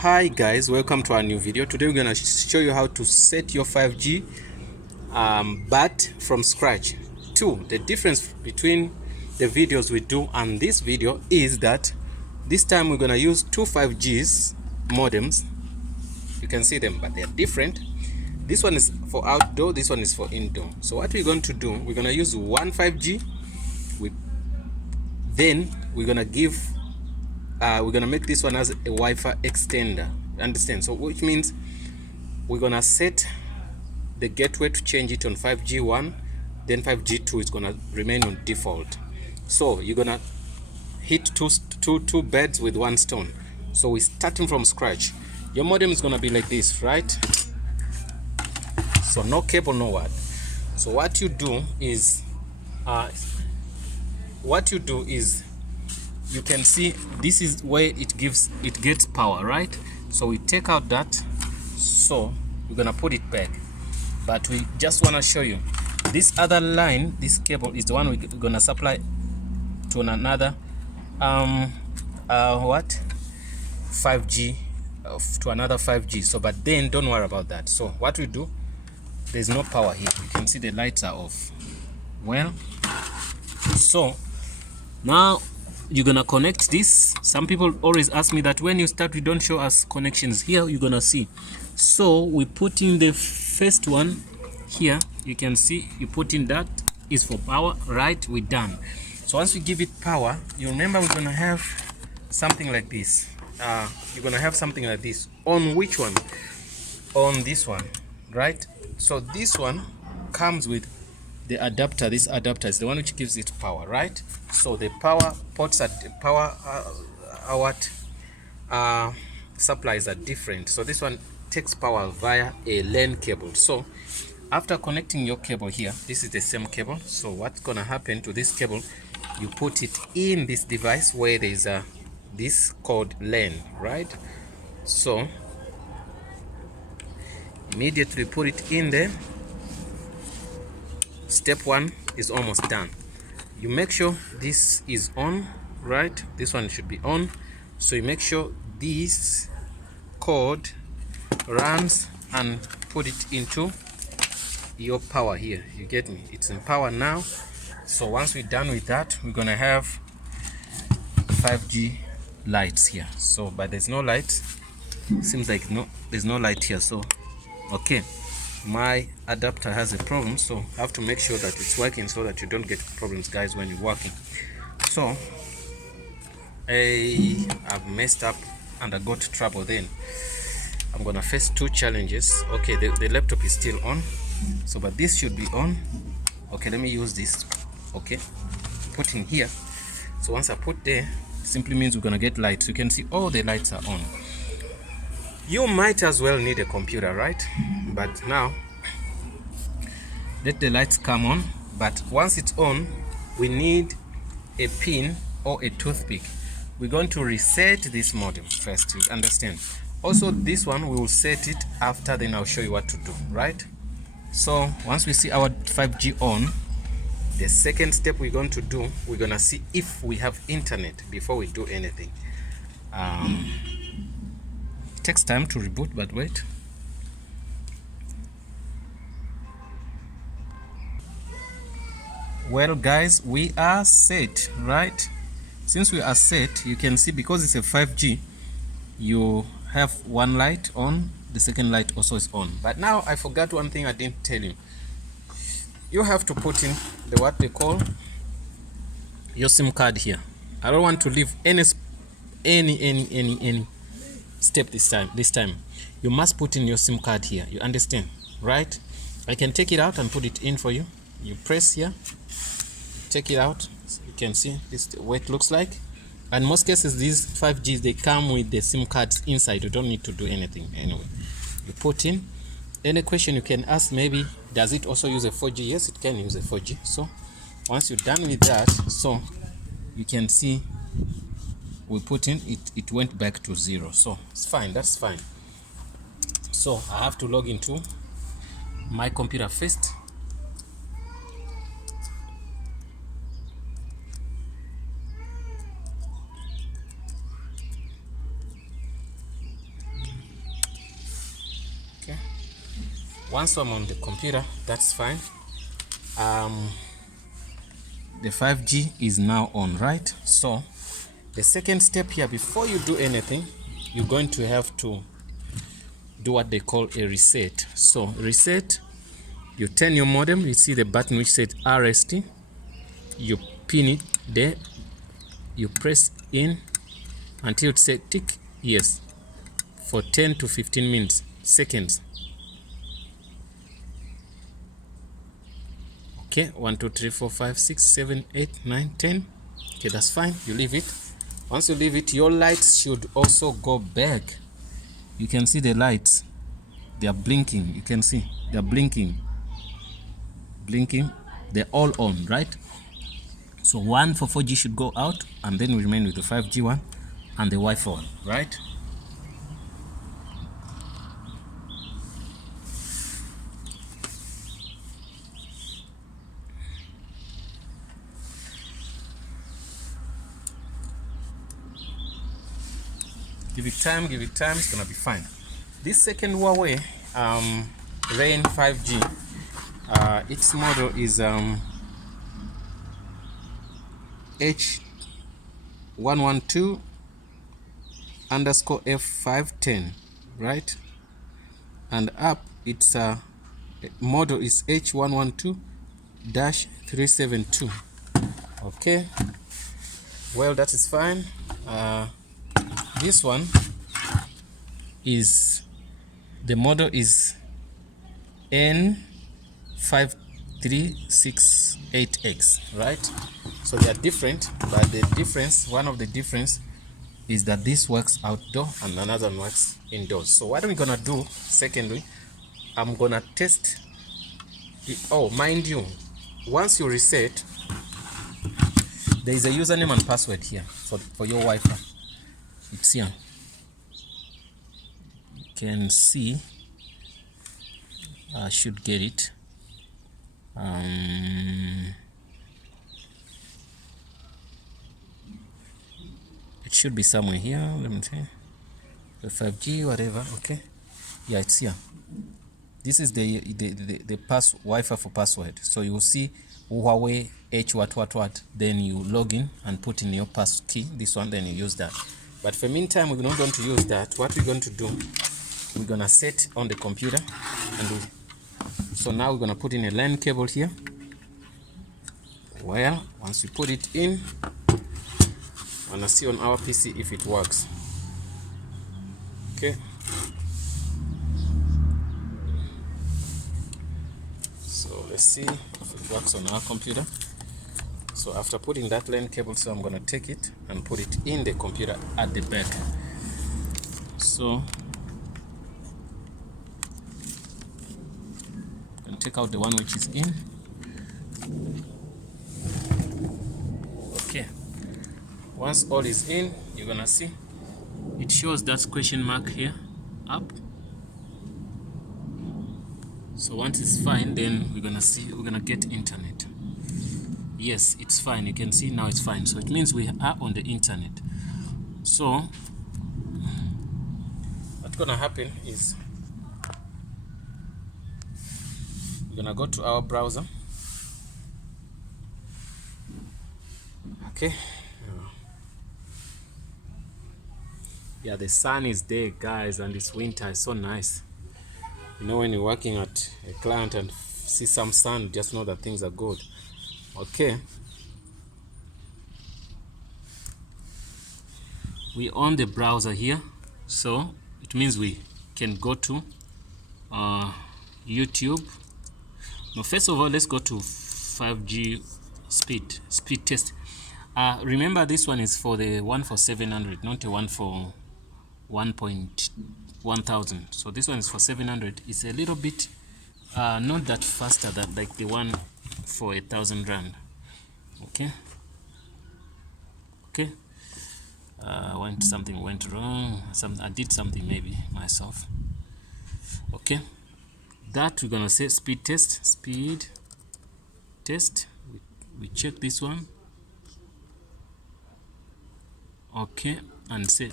Hi guys, welcome to our new video. Today we're gonna show you how to set your 5G but from scratch. The difference between the videos we do and this video is that this time we're gonna use two 5Gs modems. You can see them, but they're different. This one is for outdoor, this one is for indoor. So what we're going to do, we're gonna use one 5G. Then we're gonna make this one as a Wi-Fi extender. Understand? So which means we're gonna set the gateway to change it on 5G1, then 5G2 is gonna remain on default. So you're gonna hit two birds with one stone. So we're starting from scratch. Your modem is gonna be like this, right? So no cable, no word. So what you do is you can see this is where it gets power, right? So we take out that, so we're gonna put it back, but we just want to show you this other line. This cable is the one we're gonna supply to another 5G to another 5G. So but then don't worry about that. So what we do, there's no power here. You can see the lights are off. Well, so now you're gonna connect this. Some people always ask me that when you start, we don't show us connections. Here you're gonna see. So we put in the first one here. You can see you put in that is for power, right? We're done. So once we give it power, you remember we're gonna have something like this. You're gonna have something like this. On which one? On this one, right? So this one comes with the adapter. This adapter is the one which gives it power, right? So the power ports at power supplies are different. So this one takes power via a LAN cable. So after connecting your cable here, this is the same cable. So what's gonna happen to this cable, you put it in this device where there is this called LAN, right? So immediately put it in there. Step one is almost done. You make sure this is on, right? This one should be on. So you make sure this cord runs and put it into your power here. You get me? It's in power now. So once we're done with that, we're gonna have 5G lights here. So but there's no light. Seems like there's no light here. So okay, my adapter has a problem, so I have to make sure that it's working so that you don't get problems, guys, when you're working. So I've messed up and I got trouble. Then I'm gonna face two challenges. Okay, the laptop is still on, so but this should be on. Okay, let me use this. Okay, put in here. So once I put there, simply means we're gonna get lights. You can see all the lights are on. You might as well need a computer, right? But now let the lights come on. But once it's on, we need a pin or a toothpick. We're going to reset this modem first, you understand? Also this one we will set it after, then I'll show you what to do, right? So once we see our 5G on, the second step we're going to do, we're gonna see if we have internet before we do anything. It takes time to reboot, but wait. Well guys, we are set, right? Since we are set, you can see because it's a 5G, you have one light on, the second light also is on. But now I forgot one thing I didn't tell you. You have to put in the what they call your SIM card here. I don't want to leave any step this time. You must put in your SIM card here. You understand, right? I can take it out and put it in for you. You press here, take it out. So you can see this what it looks like. And most cases these 5Gs, they come with the SIM cards inside. You don't need to do anything anyway. You put in. Any question you can ask, maybe does it also use a 4G? Yes, it can use a 4G. So once you're done with that, so you can see we put in it went back to 0. So it's fine, that's fine. So I have to log into my computer first. Once I'm on the computer, that's fine. The 5G is now on, right? So the second step here, before you do anything, you're going to have to do what they call a reset. So reset, you turn your modem, you see the button which says RST, you pin it there, you press in until it says tick yes for 10 to 15 minutes seconds. Okay, 1 2 3 4 5 6 7 8 9 10. Okay, that's fine. You leave it. Once you leave it, your lights should also go back. You can see the lights, they are blinking. You can see they're blinking, they're all on, right? So one for 4G should go out, and then we remain with the 5G one and the Wi-Fi one, right? Give it time, it's gonna be fine. This second Huawei Rain 5G, its model is H112_F510, right? And up, its model is H112-372. Okay, well, that is fine. This one is, the model is N5368X, right? So they are different, but the difference, one of the difference is that this works outdoor and another one works indoors. So what are we gonna do? Secondly, I'm gonna test it. Oh, mind you, once you reset, there is a username and password here for your Wi-Fi. It's here. You can see. I should get it. It should be somewhere here. Let me see. The 5G, whatever. Okay. Yeah, it's here. This is the Wi-Fi for password. So you will see Huawei H what. Then you log in and put in your pass key. This one, then you use that. But for the meantime, we're not going to use that. What we're going to do, we're gonna set on the computer, and so now we're gonna put in a LAN cable here. Well, once we put it in, I wanna see on our PC if it works. Okay. So let's see if it works on our computer. So after putting that LAN cable, so I'm gonna take it and put it in the computer at the back. So and take out the one which is in. Okay. Once all is in, you're gonna see it shows that question mark here up. So once it's fine, then we're gonna get internet. Yes, it's fine. You can see now it's fine. So it means we are on the internet. So what's gonna happen is we're gonna go to our browser. Okay. Yeah, the sun is there, guys, and it's winter. It's so nice. You know, when you're working at a client and see some sun, just know that things are good. Okay. We on the browser here, so it means we can go to YouTube. Now, first of all, let's go to 5G speed test. Remember, this one is for the one for 700, not the one for 1.1000. So this one is for 700. It's a little bit not that faster than like the one for 1,000 rand. Okay. Something went wrong. I did something maybe myself. Okay, that we're gonna say speed test. We check this one. Okay, and say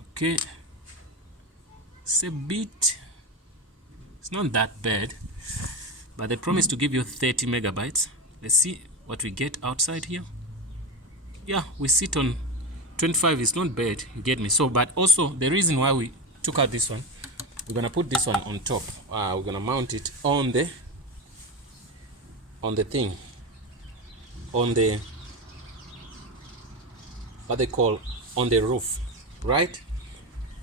okay, say bit It's not that bad, but they promise to give you 30 megabytes. Let's see what we get outside here. Yeah, we sit on 25. It's not bad, you get me. So, but also the reason why we took out this one, we're gonna put this one on top. We're gonna mount it on the thing, on the what they call on the roof, right?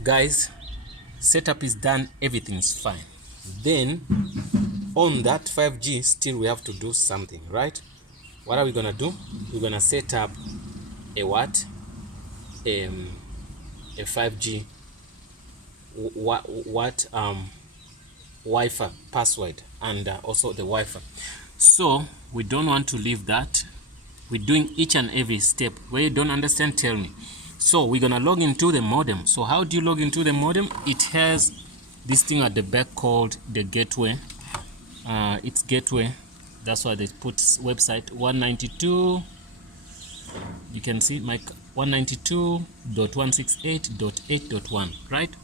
Guys, setup is done, everything's fine. Then on that 5G, still we have to do something, right? What are we gonna do? We're gonna set up a what? A 5G Wi-Fi password, and also the Wi-Fi. So we don't want to leave that. We're doing each and every step. Where you don't understand, tell me. So we're gonna log into the modem. So how do you log into the modem? It has this thing at the back called the gateway. It's gateway. That's why they put website 192. You can see my 192.168.8.1, right?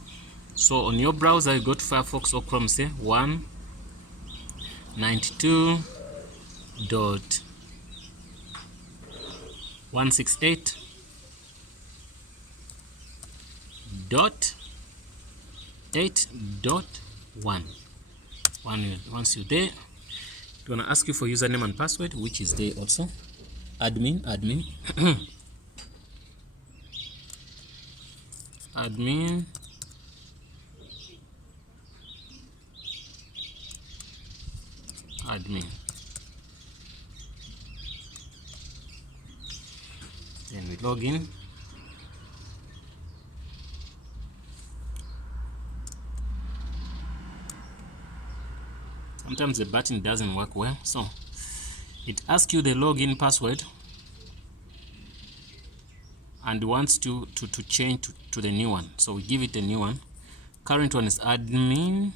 So on your browser, you go to Firefox or Chrome, say 192.168.8.1. Once you're there, it's gonna ask you for username and password, which is there also. Admin admin. Then we log in. Sometimes the button doesn't work well, so it asks you the login password and wants to change to the new one. So we give it a new one. Current one is admin,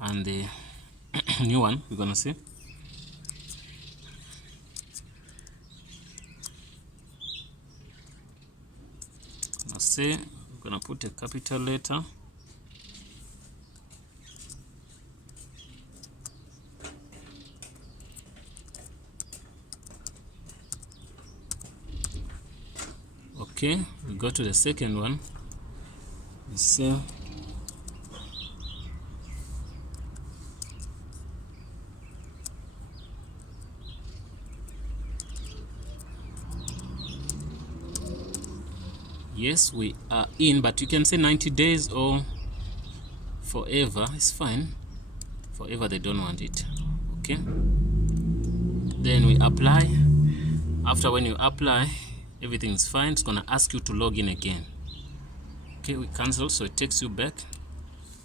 and the new one we're gonna see we're gonna put a capital letter. Okay, we go to the second one. We say yes, we are in, but you can say 90 days or forever. It's fine. Forever they don't want it. Okay, then we apply. After when you apply, everything is fine. It's gonna ask you to log in again. Okay, we cancel, so it takes you back.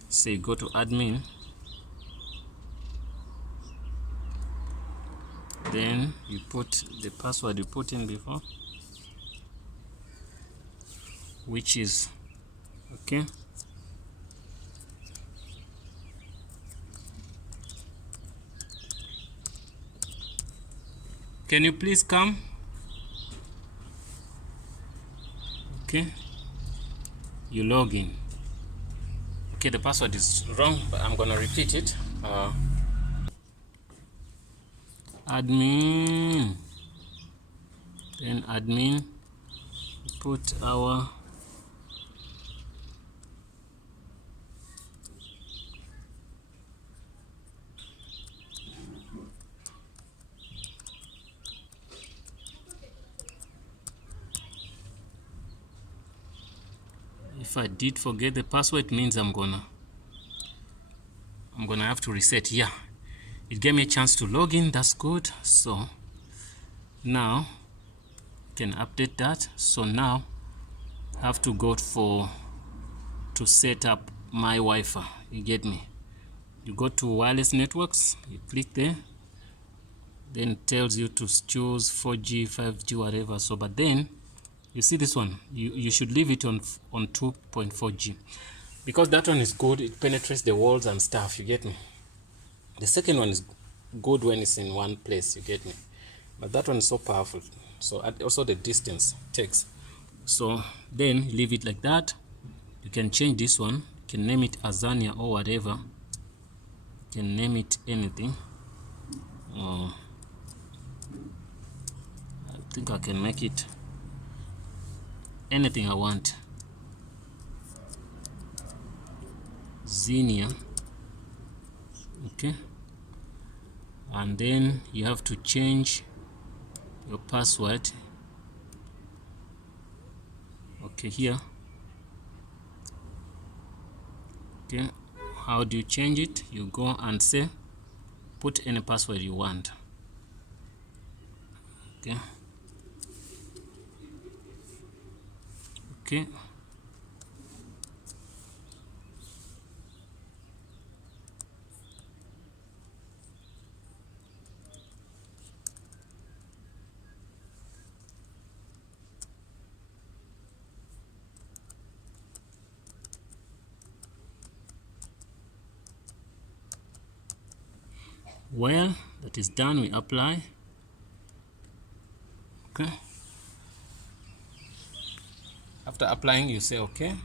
Say go to admin, then you put the password you put in before, which is okay. Can you please come? Okay, you log in. Okay, the password is wrong, but I'm gonna repeat it. Admin, then admin, put our if I did forget the password, means I'm gonna have to reset. Yeah, it gave me a chance to log in. That's good. So now can update that. So now I have to go to set up my Wi-Fi. You get me? You go to wireless networks, you click there, then it tells you to choose 4G, 5G, whatever. So but then you see this one, you should leave it on 2.4G, because that one is good. It penetrates the walls and stuff, you get me? The second one is good when it's in one place, you get me? But that one is so powerful. So also the distance takes. So then leave it like that. You can change this one. You can name it Azania or whatever. You can name it anything. I think I can make it anything I want. Xenia. Okay, and then you have to change your password. Okay, here. Okay, how do you change it? You go and say put any password you want. Okay. Okay. Well, that is done. We apply. Okay. After applying, you say okay.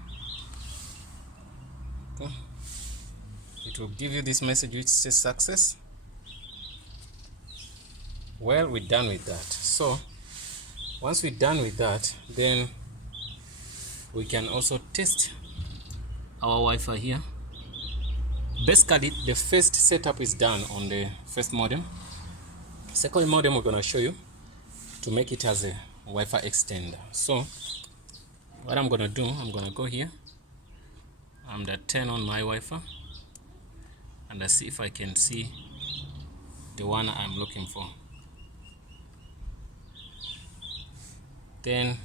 Okay. It will give you this message which says success. Well, we're done with that. So once we're done with that, then we can also test our Wi-Fi here. Basically, the first setup is done on the first modem. Second modem we're going to show you to make it as a Wi-Fi extender. So what I'm going to do, I'm going to go here. I'm going to turn on my Wi-Fi and I see if I can see the one I'm looking for. Then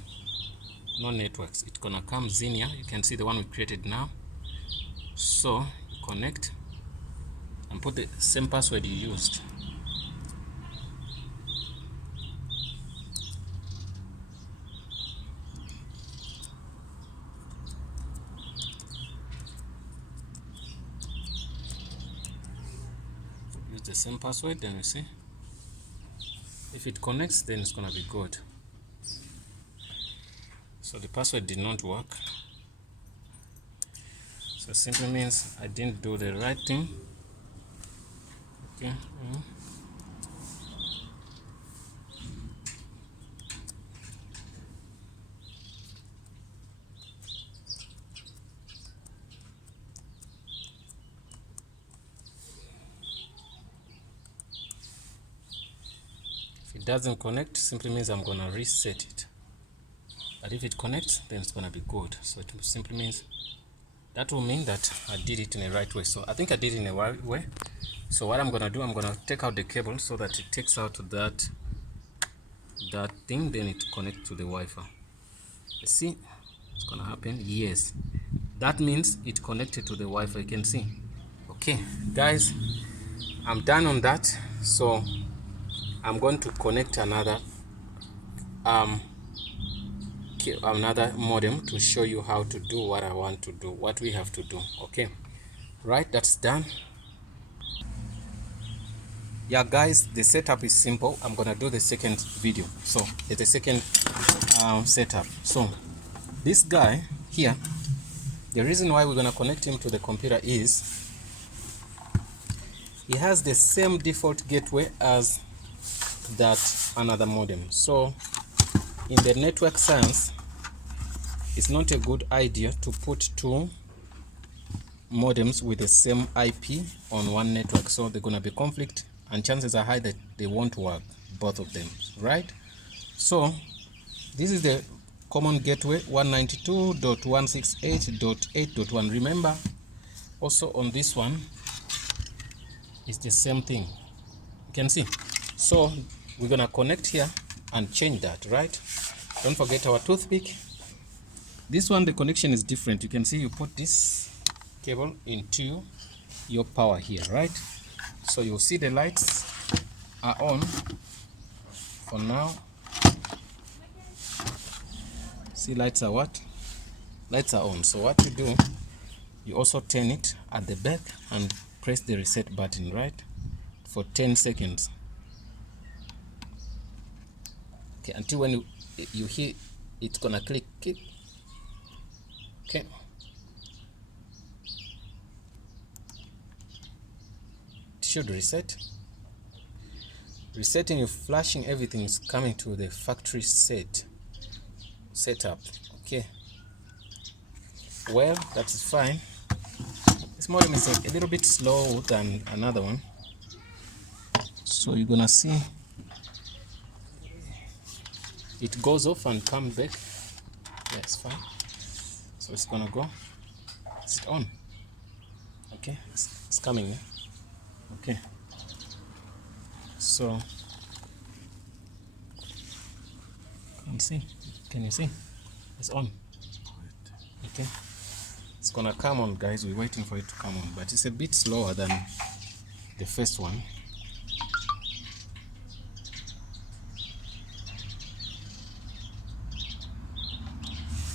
no networks, it's gonna come Xenia. You can see the one we created now. So you connect and put the same password you used. Use the same password, then we see if it connects, then it's gonna be good. So the password did not work, so it simply means I didn't do the right thing. Okay. If it doesn't connect, simply means I'm gonna reset it. But if it connects, then it's gonna be good. So it simply means that will mean that I did it in the right way. So I think I did it in the right way. So what I'm gonna do, I'm gonna take out the cable so that it takes out that thing, then it connects to the Wi-Fi. You see, it's gonna happen. Yes, that means it connected to the Wi-Fi. You can see. Okay, guys, I'm done on that. So I'm going to connect another modem to show you how to do what I want to do, what we have to do. Okay, right, that's done. Yeah, guys, the setup is simple. I'm gonna do the second video. So it's the second setup. So this guy here, the reason why we're gonna connect him to the computer is he has the same default gateway as that another modem. So in the network sense, it's not a good idea to put two modems with the same IP on one network. So they're gonna be conflict, and chances are high that they won't work, both of them, right? So this is the common gateway 192.168.8.1. remember, also on this one it's the same thing, you can see. So we're gonna connect here and change that, right? Don't forget our toothpick. This one, the connection is different. You can see you put this cable into your power here, right? So you'll see the lights are on for now. See, lights are what? Lights are on. So what you do, you also turn it at the back and press the reset button, right? For 10 seconds. Okay, until when you hear it's gonna click it. Okay. should reset. Resetting, you're flashing everything is coming to the factory setup. Okay, well, that is fine. This modem is a little bit slow than another one, so you're gonna see it goes off and comes back. Yeah, it's fine. So it's gonna go. Is it on? Okay, it's coming. Yeah? Okay, so can you see it's on? Okay, it's gonna come on, guys. We're waiting for it to come on, but it's a bit slower than the first one.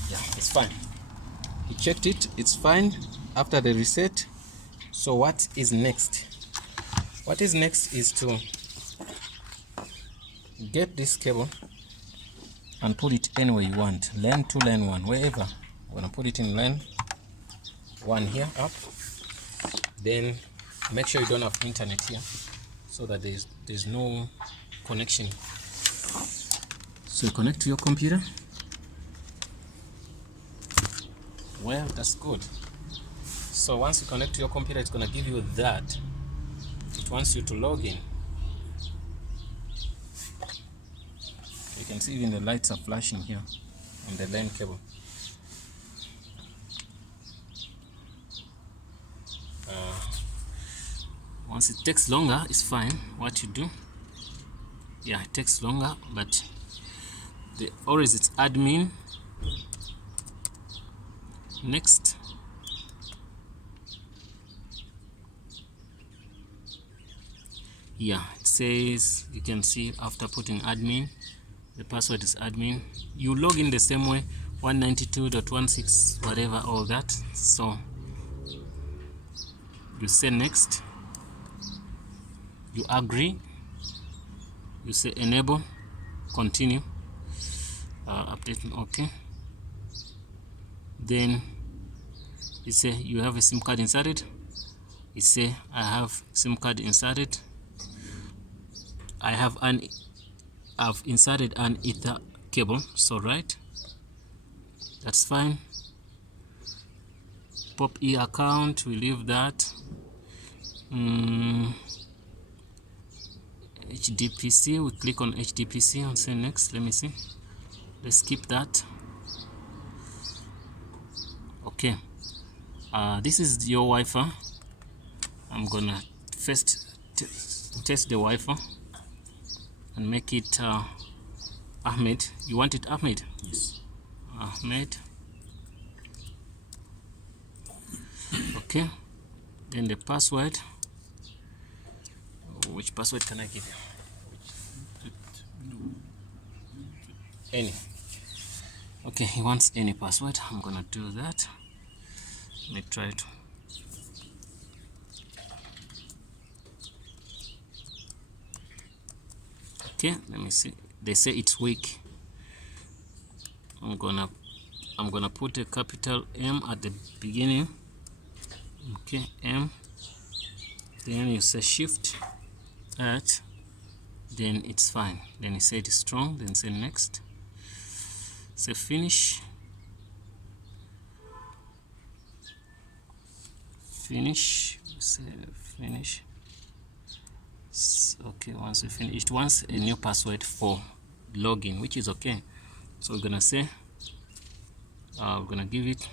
Yeah, it's fine. We checked it, it's fine after the reset. So what is next? What is next is to get this cable and put it anywhere you want, LAN 2, LAN 1, wherever. I'm gonna put it in LAN 1 here up. Then make sure you don't have internet here, so that there's no connection. So you connect to your computer. Well, that's good. So once you connect to your computer, it's gonna give you that. It wants you to log in. You can see even the lights are flashing here on the LAN cable. Once it takes longer, it's fine. What you do, yeah, it takes longer, but always it's admin. Next, yeah, it says, you can see after putting admin, the password is admin. You log in the same way, 192.16 whatever, all that. So you say next, you agree, you say enable, continue, update, okay. Then you say you have a SIM card inserted. You say I have SIM card inserted. I've inserted an Ether cable, so right, that's fine. Pop E account, we leave that. HDPC, we click on HDPC and say next. Let me see, let's skip that. Okay, this is your Wi-Fi. I'm gonna first test the Wi-Fi and make it Ahmed. You want it Ahmed? Yes. Ahmed. Okay. Then the password. Which password can I give you? Any. Okay, he wants any password. I'm gonna do that. Let me try it. Okay, let me see. They say it's weak. I'm gonna put a capital M at the beginning. Okay, M. Then you say shift at. Then it's fine. Then you say it's strong. Then say next. Say finish. Finish. Say finish. Okay, once we finish, it wants a new password for login, which is okay. So we're gonna say we're gonna give it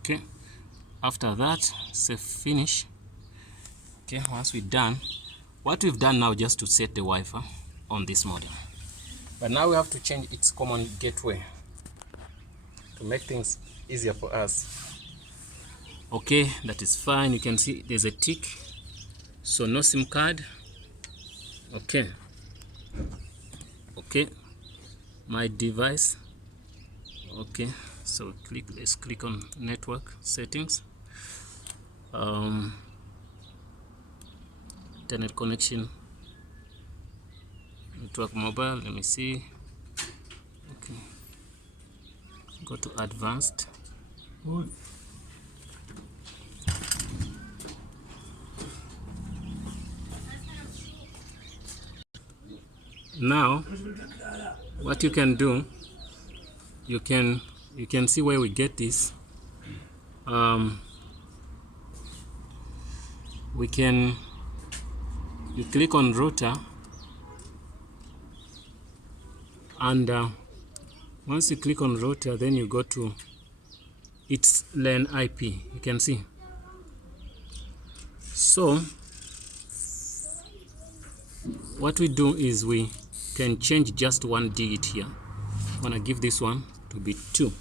okay. After that, say finish. Okay, once we're done, what we've done now just to set the Wi-Fi on this modem. But now we have to change its common gateway to make things easier for us. Okay, that is fine. You can see there's a tick, so no SIM card. Okay. Okay, my device. Okay, so let's click on network settings. Internet connection, network mobile. Let me see. Go to advanced. Now what you can do, you can see where we get this. You click on router, and once you click on router, then you go to its LAN IP. You can see. So what we do is we can change just one digit here. I'm gonna give this one to be 2.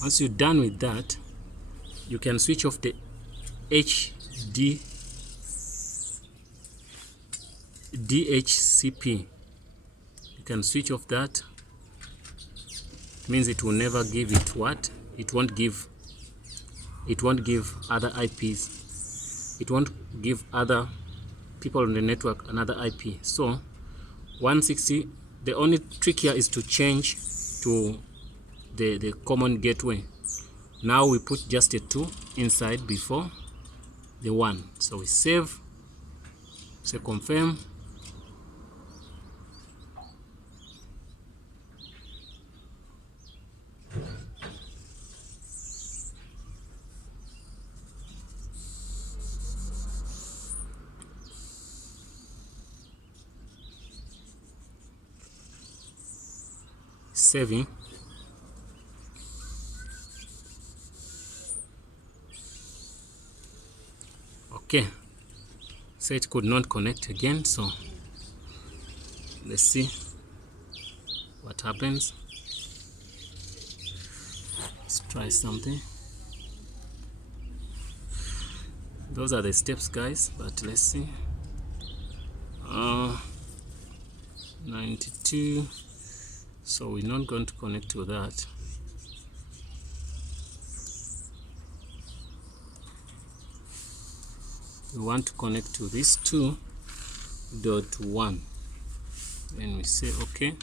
Once you're done with that, you can switch off the DHCP. You can switch off that. It means it will never give it what? It won't give other IPs. It won't give other people on the network another IP. So 160, the only trick here is to change to the common gateway. Now we put just a 2 inside before the 1. So we save, say confirm. Saving. Okay, so it could not connect again, so let's see what happens. Let's try something. Those are the steps, guys, but let's see. 92, so we're not going to connect to that. We want to connect to this 2.1. Then we say okay.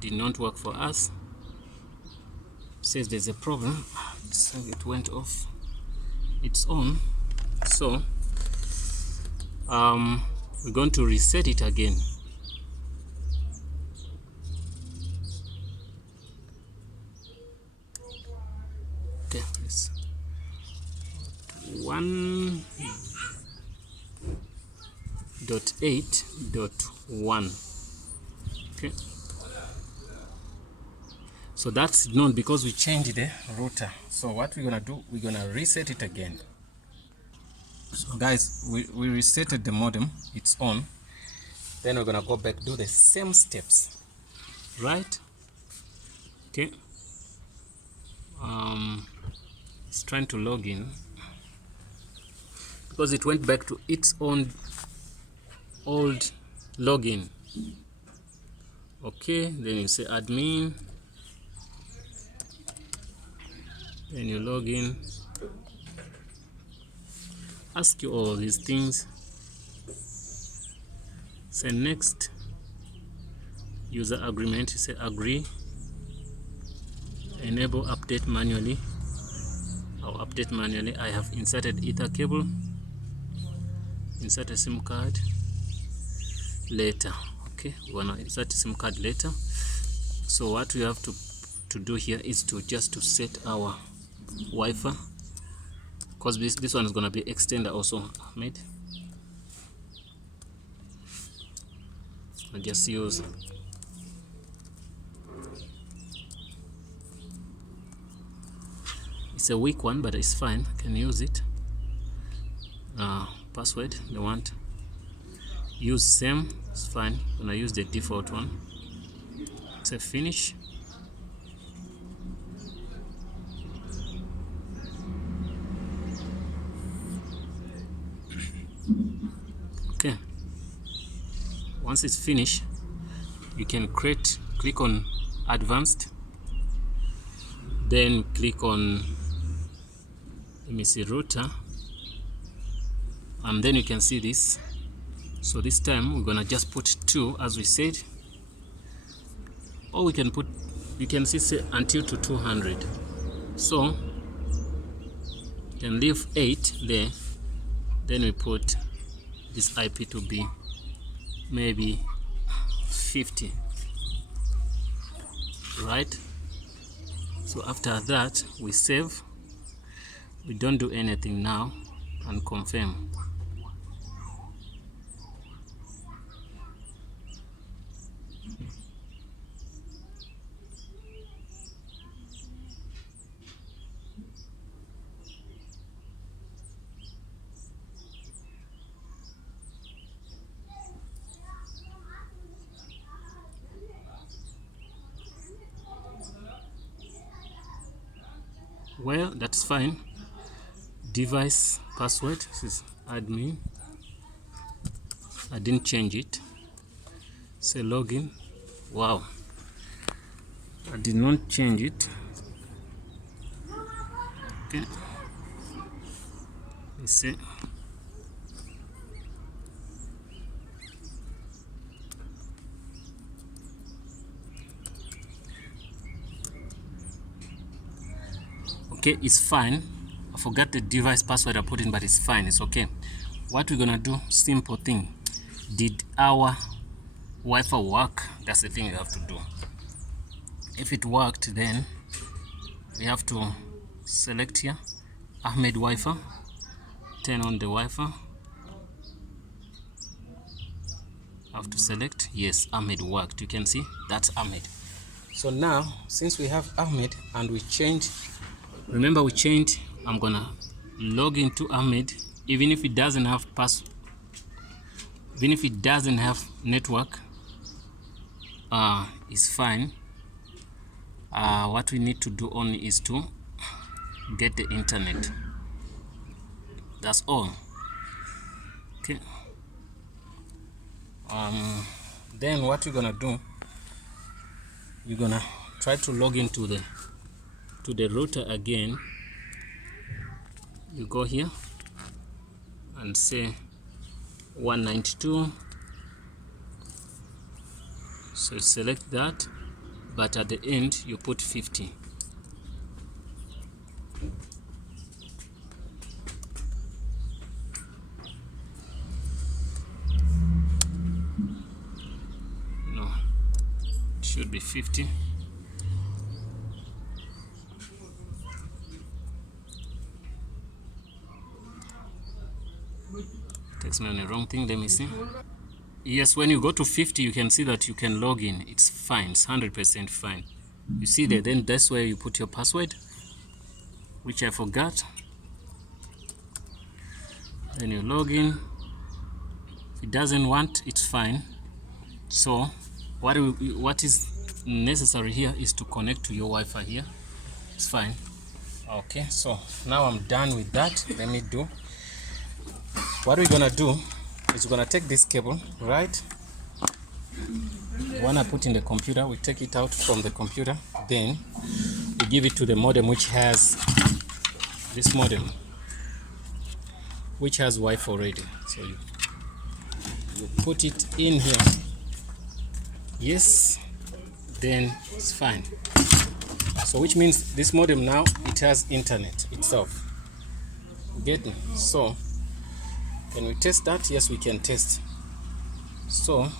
Did not work for us. Says there's a problem. So it went off its own. So we're going to reset it again. Okay, let's 1.8.1. okay, so that's known because we changed the router. So what we're gonna do, we're gonna reset it again. So guys, we resetted the modem, it's on. Then we're gonna go back, do the same steps, right? Okay, it's trying to log in because it went back to its own old login. Okay, then you say admin, then you log in, ask you all these things, say next, user agreement, you say agree, enable update manually. I'll update manually. I have inserted ether cable, insert a SIM card later. Okay, we want to insert a SIM card later. So what we have to do here is to just set our Wi-Fi, because this one is going to be extender also made. I just use it's a weak one, but it's fine, I can use it. Password, they want use same, it's fine. I'm gonna use the default one. Say finish. Okay, once it's finished, you can click on advanced, then click on, let me see, router, and then you can see this So this time we're gonna just put 2 as we said, or we can put, you can see say until to 200. So you can leave 8 there, then we put this IP to be maybe 50, right? So after that we save, we don't do anything now, and confirm. Well, that's fine. Device password, this is admin. I didn't change it. Say login. Wow, I did not change it. Okay, let's see. Okay, it's fine. I forgot the device password I put in, but it's fine, it's okay. What we're gonna do, simple thing. Did our Wi-Fi work? That's the thing you have to do. If it worked, then we have to select here Ahmed Wi-Fi, turn on the Wi-Fi. Have to select, yes, Ahmed worked. You can see that's Ahmed. So now, since we have Ahmed and we change, remember we changed, I'm gonna log into Ahmed, even if it doesn't have even if it doesn't have network, it's fine. What we need to do only is to get the internet. That's all. Okay. Then what you're gonna do, you're gonna try to log into the router again. You go here and say 192. So select that, but at the end you put 50. No, it should be 50. Takes me on the wrong thing. Let me see. Yes, when you go to 50, you can see that you can log in. It's fine. It's 100% fine. You see there, then that's where you put your password, which I forgot. Then you log in. If it doesn't want, it's fine. So what is necessary here is to connect to your Wi-Fi here. It's fine. Okay, so now I'm done with that. Let me do. What we're gonna do is we're gonna take this cable, right? The one I put in the computer, we take it out from the computer, then we give it to the modem, which has this modem, which has Wi-Fi already. So you put it in here. Yes, then it's fine. So which means this modem now, it has internet itself. Get me? So can we test that? Yes, we can test. So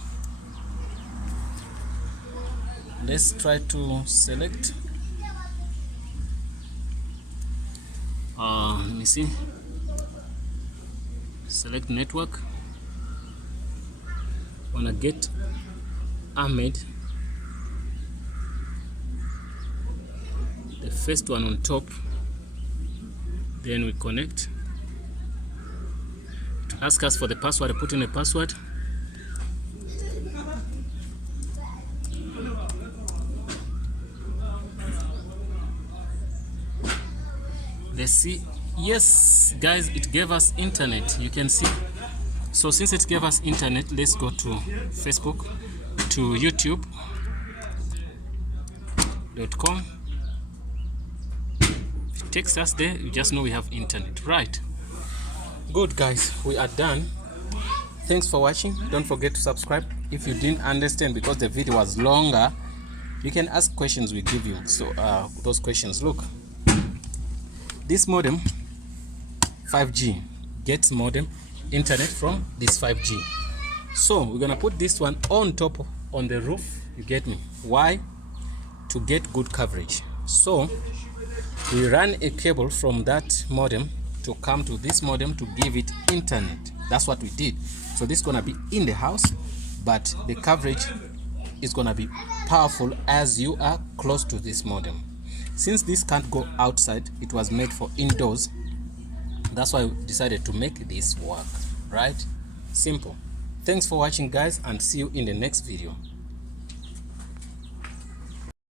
let's try to select. Let me see. Select network. Wanna get Ahmed, the first one on top. Then we connect. Ask us for the password. I put in a password. Let's see. Yes, guys, it gave us internet. You can see. So since it gave us internet, let's go to Facebook, to youtube.com. It takes us there. You just know we have internet, right? Good, guys, we are done. Thanks for watching. Don't forget to subscribe. If you didn't understand because the video was longer, you can ask questions, we give you those questions. Look, this modem 5G gets modem internet from this 5G. So we're gonna put this one on top on the roof, you get me? Why? To get good coverage. So we run a cable from that modem to come to this modem to give it internet. That's what we did. So this is gonna be in the house, but the coverage is gonna be powerful as you are close to this modem. Since this can't go outside, it was made for indoors. That's why we decided to make this work, right? Simple. Thanks for watching, guys, and see you in the next video.